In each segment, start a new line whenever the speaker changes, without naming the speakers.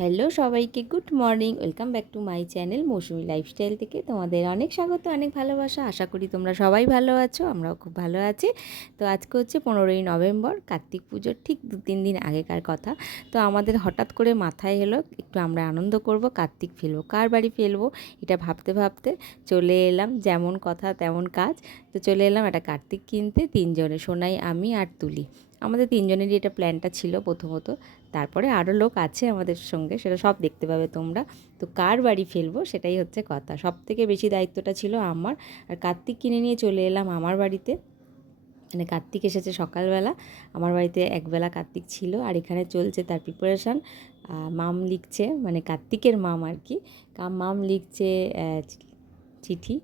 Hello সবাইকে good morning, welcome back to my channel Moushumi lifestyle থেকে তোমাদের অনেক স্বাগত, অনেক ভালোবাসা। আশা করি তোমরা সবাই ভালো আছো, আমরাও খুব ভালো আছি। তো আজকে হচ্ছে পনেরোই নভেম্বর, কার্তিক পুজোর ঠিক দু তিন দিন আগেকার কথা। তো আমাদের হঠাৎ করে মাথায় এলো, একটু আমরা আনন্দ করব, কার্তিক ফেলব। কার বাড়ি ফেলব? এটা ভাবতে ভাবতে চলে এলাম, যেমন কথা তেমন কাজ। তো চলে এলাম একটা কার্তিক কিনতে, তিনজনে, সোনাই, আমি আর তুলি। আমাদের তিনজনেরই এটা প্ল্যানটা ছিল প্রথমত। তারপরে আরও লোক আছে আমাদের সঙ্গে, সেটা সব দেখতে পাবে তোমরা। তো কার বাড়ি ফেলব সেটাই হচ্ছে কথা। সব থেকে বেশি দায়িত্বটা ছিল আমার। আর কার্তিক কিনে নিয়ে চলে এলাম আমার বাড়িতে। মানে কার্তিক এসেছে সকালবেলা। আমার বাড়িতে একবেলা কার্তিক ছিল আর এখানে চলছে তার প্রিপারেশান মাম লিখছে মানে কার্তিকের মাম আর কি। মাম লিখছে চিঠি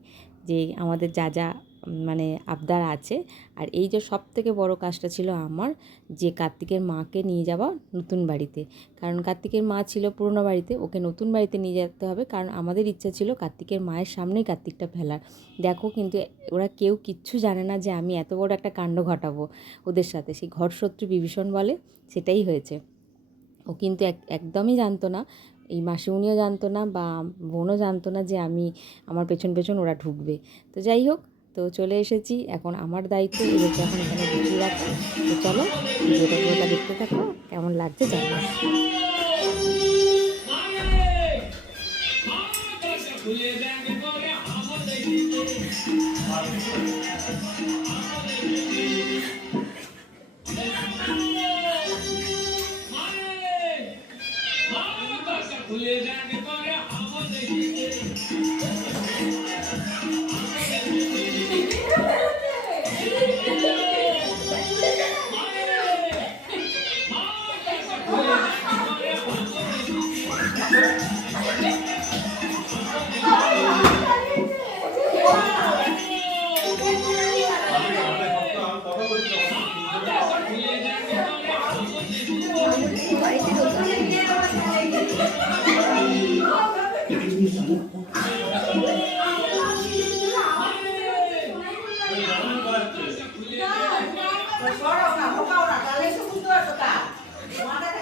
যে আমাদের যা যা মানে আবদার আছে। আর এই যে সব থেকে বড় কাজটা ছিল আমার, যে কার্তিকের মাকে নিয়ে যাওয়া নতুন বাড়িতে। কারণ কার্তিকের মা ছিল পুরনো বাড়িতে, ওকে নতুন বাড়িতে নিয়ে যেতে হবে। কারণ আমাদের ইচ্ছা ছিল কার্তিকের মায়ের সামনেই কার্তিকটা ফেলার। দেখো কিন্তু ওরা কেউ কিচ্ছু জানে না যে আমি এত বড় একটা কাণ্ড ঘটাবো ওদের সাথে। সেই ঘর শত্রু বিভীষণ বলে সেটাই হয়েছে। ও কিন্তু এক, একদমই জানতো না। এই মাসিমুনিও জানতো না বা বোনও জানতো না যে আমি, আমার পেছন পেছন ওরা ঢুকবে। তো যাই হোক তো চলে এসেছি এখন আমার দায়িত্ব এদেরকে এখন এখানে ঢুকিয়ে রাখছি তো চলো ভিডিওটা পুরোটা দেখতে থাকো কেমন লাগছে জানো
কার্তিক দিয়ে গেছে নাও নিয়ে যাও এবার। আমাদের না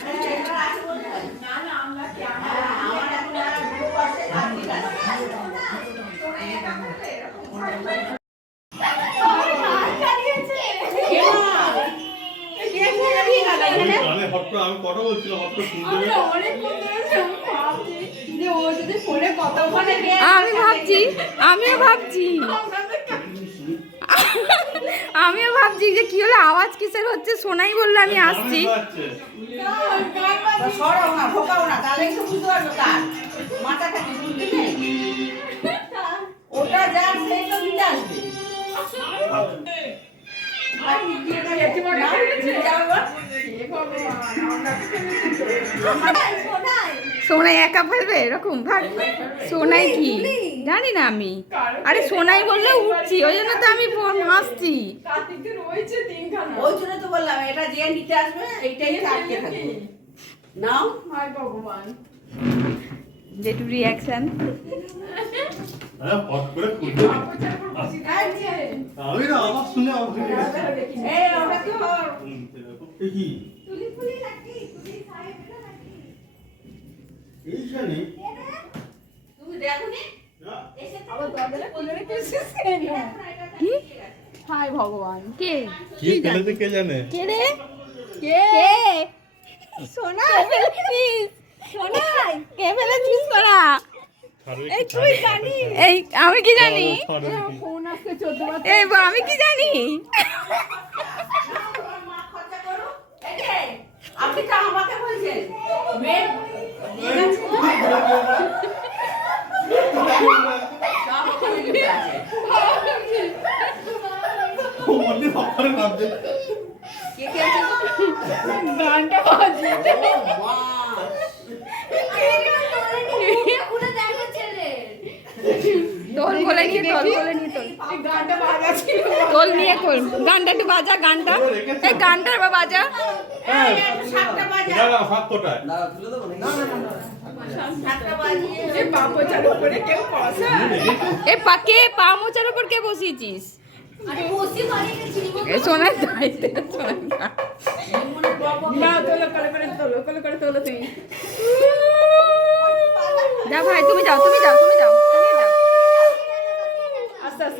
আরে এবার আছে বলতে হয়। হ্যাঁ, আমার এখন আর group আছে, কার্তিক আছে। এবার, এই gate খুলে দিয়ে গেল এখানে।
আমি কথা বলছিলাম হট করে শুনতে
ভাবছি যে
আমি ভাবছি আমিও ভাবছি। আমিও ভাবছি যে কি হলো আওয়াজ কিসের হচ্ছে সোনাই বলল আমি আসছি।
ওটা যার সেই তো আসবে।
সোনাই একা ফেলবে? এরকম? ভাগ সোনাই কি? জানি না আমি। আরে সোনাই বললে উঠছি ওই জন্য তো আমি ব- হাসছি।
ওই জন্য তো বললাম এটা যে নিতে আসবে এইটাই আটকে থাকবে নাও।
যেটু রিয়াকশন
হ্যাঁ, আমি না শুনে? এইখানে?
তুমি দেখো
কি? হাই ভগবান। কে?
কে ফেলেছে কে জানে?
কে রে? কে? সোনাই ফেলেছিস? সোনাই কে ফেলেছিস
ছাড়বে
এই
কি?
তুই জানি এই আমি কি জানি? এই আমি কি জানি?
মা খরচা করো এই যে, আপনি তো আমাকে বলছেন মেয়ে দিয়ে গেছে। সব ওখানে লিখে আছে।
ও মনে ভাবতে ভাবতে।
কে কে আছে গো?
গানটা বাজিয়ে
ও মা।
তোল কোলে নিয়ে তোল কোলে নিয়ে তোল গানটা বাজা তোল নিয়ে তোল গানটা একটু বাজা গানটা এই গানটা এবার বাজা
এ
পাকে পা মোচার উপর কে বসিয়েছিস সোনার
না তোলো করে করে তোলো করে করে তোলো তুমি
যাও ভাই তুমি যাও তুমি যাও তুমি যাও
আস্তে আস্তে তোলো
ও চারটে মিলে করেছে
কবে কার্তিক পুজো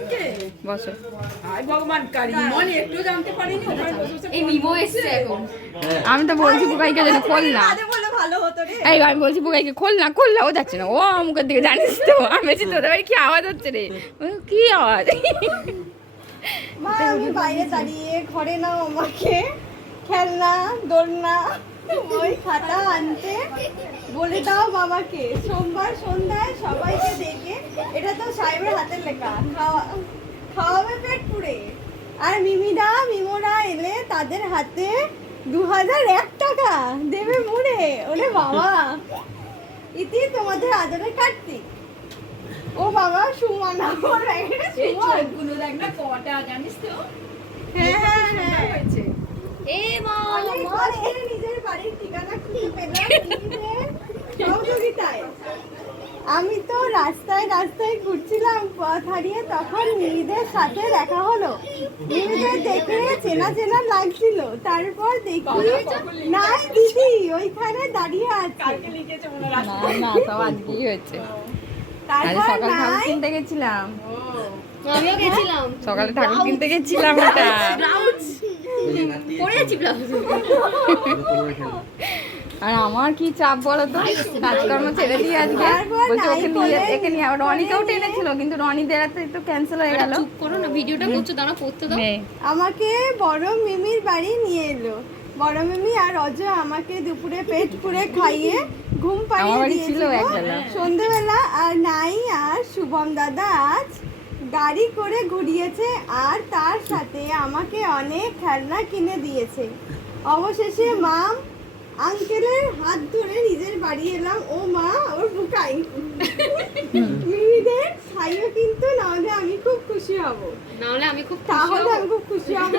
বসো
ভগবান কারি মনে একটু জানতে পারিনি ওখানে বসে বসে
এই নিমো এসছে এখন।
আমি তো বলছি বুকাইকে যেন খোল না।
আগে বলে ভালো হতো রে।
এই আমি বলছি বুকাইকে খোল না খোল না ও যাচ্ছে না। ও মুখের দিকে জানিস তো আমি বলছি তোদের বাড়ি কি আওয়াজ হচ্ছে রে? কি আওয়াজ?
মা আমি বাইরে দাঁড়িয়ে ঘরে নাও আমাকে। খেলনা দোলনা ওই খাতা আনতে। বলে দাও বাবাকে সোমবার সন্ধ্যায় সবাইকে ডেকে এটা তো সাহেবের হাতের লেখা খাওয়া খাওয়াবে পেট পুড়ে। আর মিমিরা মিমোরা এলে তাদের হাতে দু হাজার এক টাকা দেবে মুড়ে। ওরে বাবা। ইতি তোমাদের আদরের কার্তিক ও বাবা সুমন আমার
চোখগুলো দেখ না কটা জানিস তো?
হ্যাঁ হ্যাঁ হ্যাঁ। নিজের বাড়ির ঠিকানা খুঁজে পেলাম সহযোগিতায়। আমি তো রাস্তায় রাস্তায় ঘুরছিলাম পথ হারিয়ে তখন মিমিদের সাথে দেখা হলো। মিমিদের দেখে চেনা চেনা লাগছিল। তারপর দেখি নাই দিদি ওইখানে দাঁড়িয়ে আছে।
কালকে
না সব আজকেই হচ্ছে
তারপর
সকালে ঠাকুর
নাই।
কিনতে গেছিলাম।
আমিও গেছিলাম।
সকালে ঠাকুর কিনতে গেছিলাম
ব্লাউজ
আর আমার কি চাপ বলো তো কাজকর্ম ছেড়ে দিয়ে আজকে বলছে ওকে নিয়ে একে নিয়ে আবার রনিকেও টেনেছিল কিন্তু রনিদের হাতে তো ক্যান্সেল হয়ে গেল।
চুপ করো না ভিডিওটা করছ দাঁড়া পড়তে দাও।
আমাকে বড় মিমির বাড়ি নিয়ে এলো। বড় মিমি আর অজ আমাকে দুপুরে পেট পুড়ে খাইয়ে ঘুম পাড়িয়ে দিয়েছিল। সন্ধেবেলা আর নাই আর শুভম দাদা আজ গাড়ি করে ঘুরিয়েছে আর তার সাথে আমাকে অনেক খেলনা কিনে দিয়েছে। অবশেষে মাম আঙ্কেলের হাত ধরে নিজের বাড়ি এলাম। ও মা ওর বুকাই মিমিদের খাইও কিন্তু নাহলে আমি খুব খুশি হব।
নাহলে আমি খুব
তাহলে আমি খুব খুশি হব।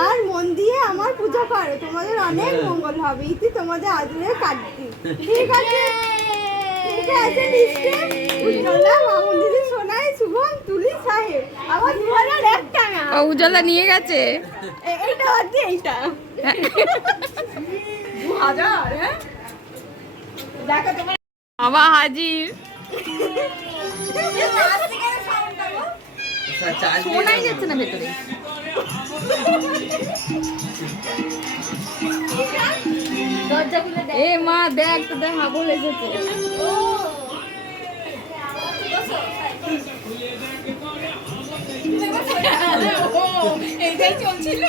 আর মন দিয়ে আমার পূজা করো। তোমাদের অনেক মঙ্গল হবে। ইতি তোমাদের আদরে কাটতি ঠিক আছে? ঠিক আছে লিস্টে উজ্জ্বলা মামুন দিদি সোনাই শুভম তুলি সাহেব। আমার দু হাজার এক টাকা।
ও উজ্জ্বলা নিয়ে গেছে?
এইটা হচ্ছে এইটা।
হাজার হ্যাঁ? দেখো তোমার
বাবা হাজির। শোনাই যাচ্ছে না ভেতরে। এ মা দেখ তো দেখ হাবল এসেছে।
এইটাই চলছিল?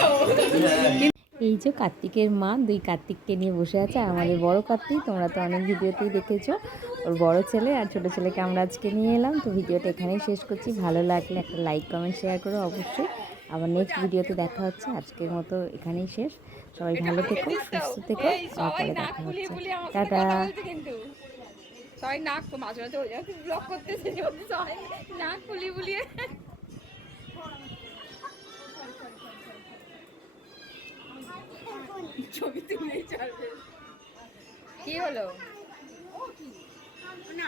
এই যে কার্তিকের মা দুই কার্তিককে নিয়ে বসে আছে আর আমাদের বড় কার্তিক তোমরা তো অনেক ভিডিওতেই দেখেছ। ওর বড় ছেলে আর ছোট ছেলেকে আমরা আজকে নিয়ে এলাম। তো ভিডিওটা এখানেই শেষ করছি। ভালো লাগলে একটা লাইক কমেন্ট শেয়ার করো অবশ্যই। আবার নেক্সট ভিডিওতে দেখা হচ্ছে। আজকের মতো এখানেই শেষ। সবাই ভালো থেকো সুস্থ থেকো। আবার দেখা হচ্ছে। টাটা।
সবাই নাক মাঝে মাঝে ব্লক করতেছে নাক ফুলিয়ে ফুলিয়ে ছবি তুলেই ছাড়বে।
কি হলো?
না